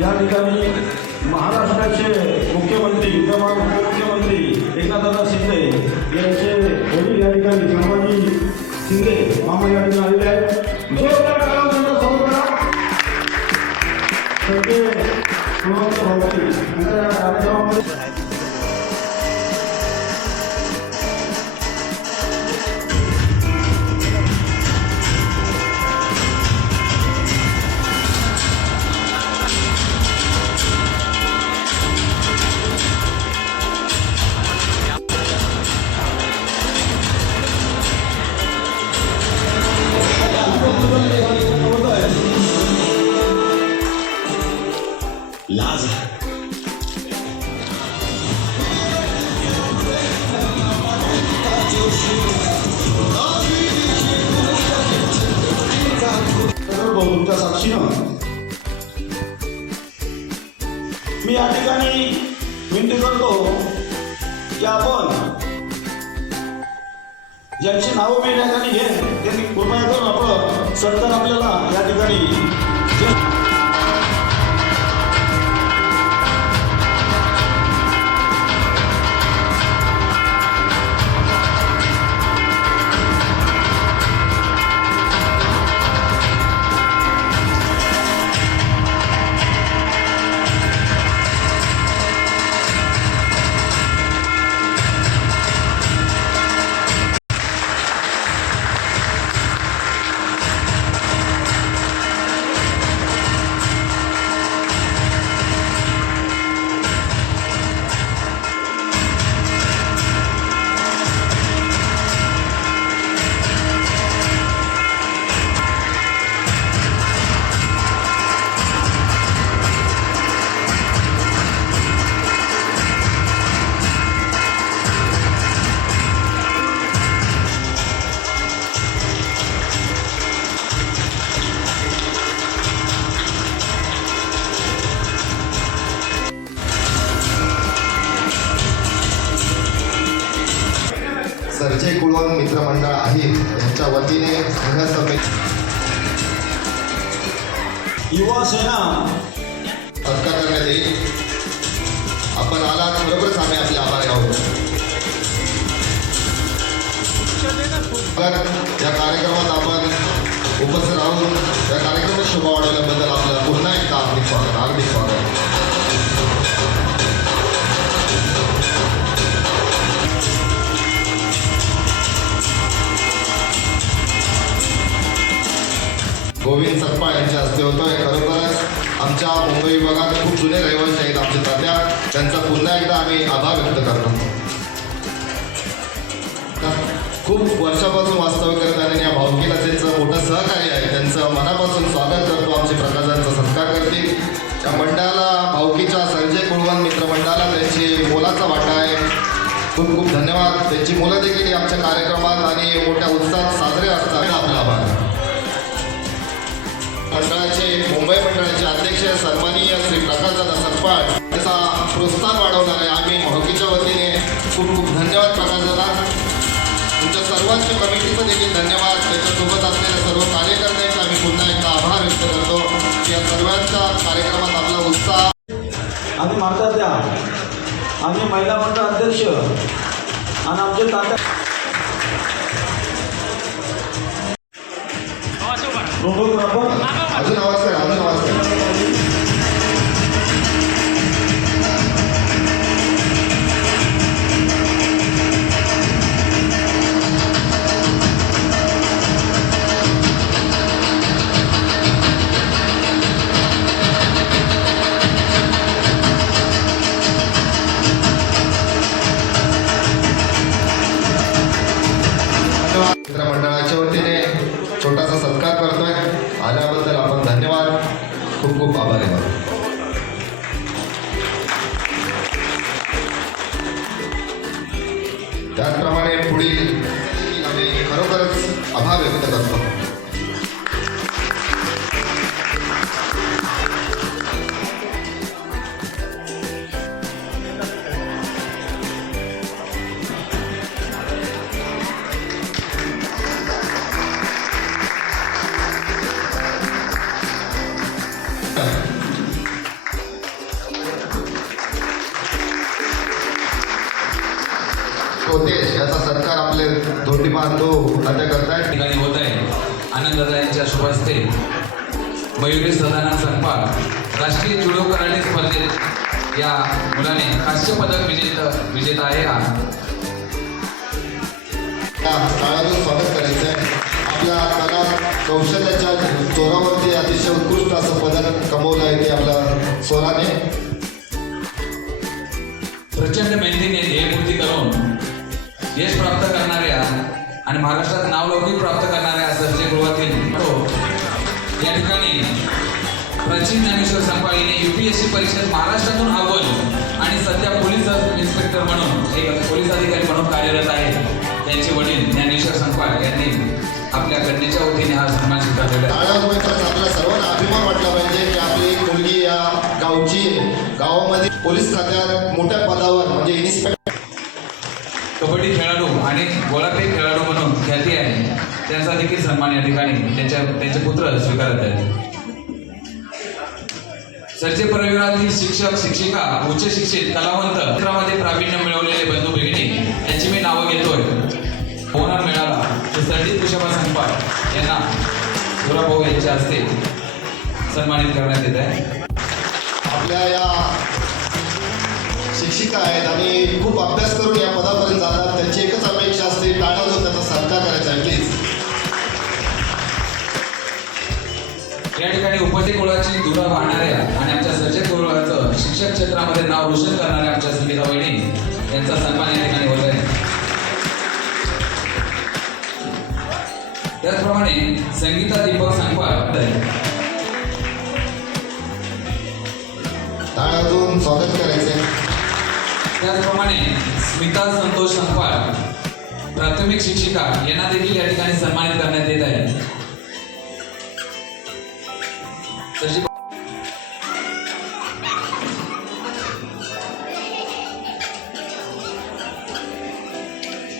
या ठिकाणी महाराष्ट्राचे मुख्यमंत्री विद्यमान उपमुख्यमंत्री एकनाथदादा शिंदे यांचे वडील या ठिकाणी संभाजी शिंदे मामा या ठिकाणी आलेले आहेत. ज्यांची नावं मी या ठिकाणी घेईन त्यांनी कृपया करून आपण सत्कार आपल्याला या ठिकाणी. कुळवण मित्रमंडळ आहे. यांच्या वतीने युवा सेना. सत्कार करण्यात येईल. आपण आलात. खरोखरच आम्ही आपले आभारी आहोत. या कार्यक्रमात आपण उपस्थित राहून या कार्यक्रमात शोभा वाढवल्याबद्दल आपलं पुन्हा एकदा हार्दिक स्वागत हार्दिक स्वागत. गोविंद सप्पा यांच्या हस्ते होतो. आहे खरोखरच आमच्या मुंबई विभागात खूप जुने रहिवासी आहेत आमच्या तात्या. त्यांचा पुन्हा एकदा आम्ही आभार व्यक्त करतो. खूप वर्षापासून वास्तव्य करत आणि या भावकीला त्यांचं मोठं सहकार्य आहे. त्यांचं मनापासून स्वागत करतो. आमचे प्रकाशांचा सत्कार करतील. या मंडळाला भावकीच्या संजय कुळवण मित्रमंडळाला त्यांची मोलाचा वाटा आहे. खूप खूप धन्यवाद. त्यांची मुलं देखील आमच्या कार्यक्रमात आणि मोठ्या उत्साहात साजरे असतात आपला आभार. मंडळाचे मुंबई मंडळाचे अध्यक्ष सन्माननीय श्री प्रकाशदादा सत्पाळ त्याचा प्रोत्साहन वाढवणार आहे आम्ही महकीच्या वतीने खूप खूप धन्यवाद प्रकाशदादा. तुमच्या सर्वांच्या कमिटीचं देखील धन्यवाद. त्याच्यासोबत असलेल्या सर्व कार्यकर्त्यांचे आम्ही पुन्हा एकदा आभार व्यक्त करतो. की या सर्वांच्या कार्यक्रमात आपला उत्साह आम्ही माता द्या आम्ही महिला मंडळ अध्यक्ष. आणि आमचे तात्या त्याचप्रमाणे पुढील आम्ही खरोखरच आभार व्यक्त करतो. धोंडी बांधतो साध्य करतायत ठिकाणी होत आहे. आनंददादा यांच्या शुभ हस्ते मयुरी सदानंद संपाक राष्ट्रीय जुडो कराटे स्पर्धेत या मुलाने हास्य पदक विजेता विजेता आहे हा. काळातून स्वागत करायचं आहे. आपल्या कला कौशल्याच्या जोरावरती अतिशय उत्कृष्ट असं पदक कमवलं आहे ते आपल्या स्वराने. प्रचंड मेहनतीने ध्येयपूर्ती करून यश प्राप्त करणाऱ्या आणि महाराष्ट्रात नावलौकिक प्राप्त करणाऱ्या सर्जगृहातील तो या ठिकाणी प्राचीन ज्ञानेश्वर संपाळीने युपीएससी परीक्षेत महाराष्ट्रातून अव्वल आणि सध्या पोलीस इन्स्पेक्टर म्हणून एक पोलीस अधिकारी म्हणून कार्यरत आहे. त्यांचे वडील ज्ञानेश्वर संपाळ यांनी आपल्या कन्येच्या वतीने हा सन्मान स्वीकारलेला आपल्या सर्वांना अभिमान वाटला पाहिजे की आपली मुलगी या गावची. गावामध्ये पोलीस खात्यात मोठ्या पदावर म्हणजे इन्स्पेक्टर कबड्डी खेळाडू आणि गोळाफेक खेळाडू म्हणून ख्याती आहे त्यांचा देखील सन्मान या ठिकाणी त्यांच्या त्यांचे पुत्र स्वीकारत आहेत. सरचे परिवारातील शिक्षक शिक्षिका उच्च शिक्षित कलावंत क्षेत्रामध्ये प्रावीण्य मिळवलेले बंधू भगिनी यांची मी नावं घेतोय. होणार मिळाला तर संदीप कुशबा संपाळ यांना भाऊ यांच्या हस्ते सन्मानित करण्यात येत आहे. आपल्या या शिक्षिका आहेत आणि खूप अभ्यास करून या पदापर्यंत उपस्थित कुळाची दुरा वाहणाऱ्या आणि आमच्या सर्जक कुळाचं शिक्षक क्षेत्रामध्ये नाव रोशन करणाऱ्या आमच्या संगीता वहिनी यांचा सन्मान या ठिकाणी होत आहे. त्याचप्रमाणे संगीता दीपक सांगपाळ टाळ्यातून स्वागत करायचंय. त्याचप्रमाणे स्मिता संतोष संपाळ प्राथमिक शिक्षिका यांना देखील या ठिकाणी सन्मानित करण्यात येत आहे.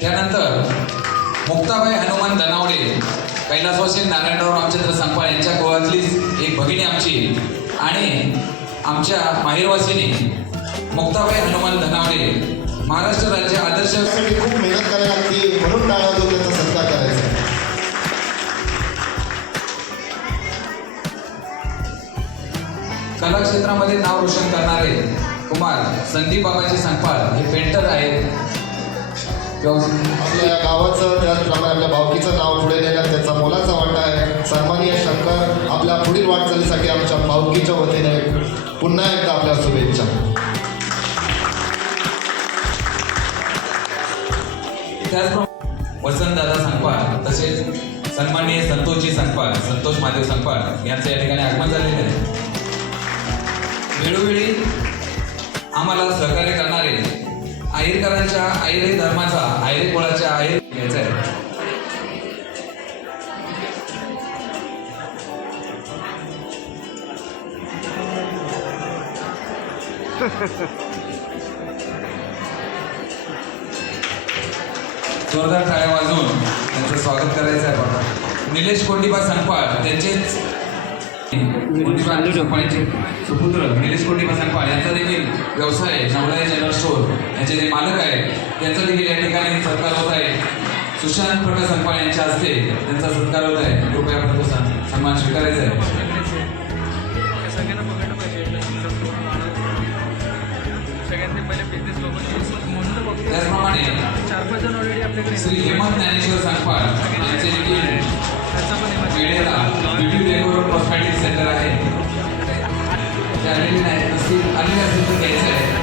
त्यानंतर मुक्ताबाई हनुमान दनावडे कैलासवासी नारायणराव रामचंद्र संपाळ यांच्या कुळातलीच एक भगिनी आमची आणि आमच्या माहेरवासीने मुक्ताबाई हनुमान धनावडे महाराष्ट्र राज्य आदर्श खूप मेहनत करायला लागते म्हणून टाळ्यातून त्याचा सत्कार करायचा. कला क्षेत्रामध्ये नाव रोशन करणारे कुमार संदीप बाबाजी संपाळ हे पेंटर आहेत आपल्या या गावाचं त्याचप्रमाणे आपल्या भावकीचं नाव पुढे नेण्यात त्याचा मोलाचा वाटा आहे. सन्मानीय शंकर आपल्या पुढील वाटचालीसाठी आमच्या भावकीच्या वतीने पुन्हा एकदा आपल्या शुभेच्छा. त्याचप्रमाणे वसंतदादा संपाळ तसेच सन्माननीय संतोषजी संपाळ संतोष महादेव संपाळ यांचं या ठिकाणी आगमन झालेलं आहे. वेळोवेळी आम्हाला सहकार्य करणारे आहिरकरांच्या आहिरे धर्माचा आहिरे कुळाच्या आहिर घ्यायचा आहे. जोरदार टाळ्या वाजवून त्यांचं स्वागत करायचं आहे आपण निलेश कोंडीबा संपाळ त्यांचेच सुपुत्र निलेश कोटी संपाळ यांचा देखील व्यवसाय आहे नवलाय जनरल स्टोअर याचे जे मालक आहेत यांचा देखील या ठिकाणी सत्कार होत आहे. सुशांत प्रकाश संपाळ यांच्या हस्ते त्यांचा सत्कार होत आहे. कृपया आपण सन्मान स्वीकारायचा आहे. त्याचप्रमाणे चार पाच जण ऑलरेडी आपल्याकडे श्री हेमंत ज्ञानेश्वर संपाळ यांचे देखील त्याचा आहे. ब्युटी डेकोर सेंटर आहे. ते नाही तर घ्यायचं आहे.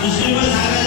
हमेशा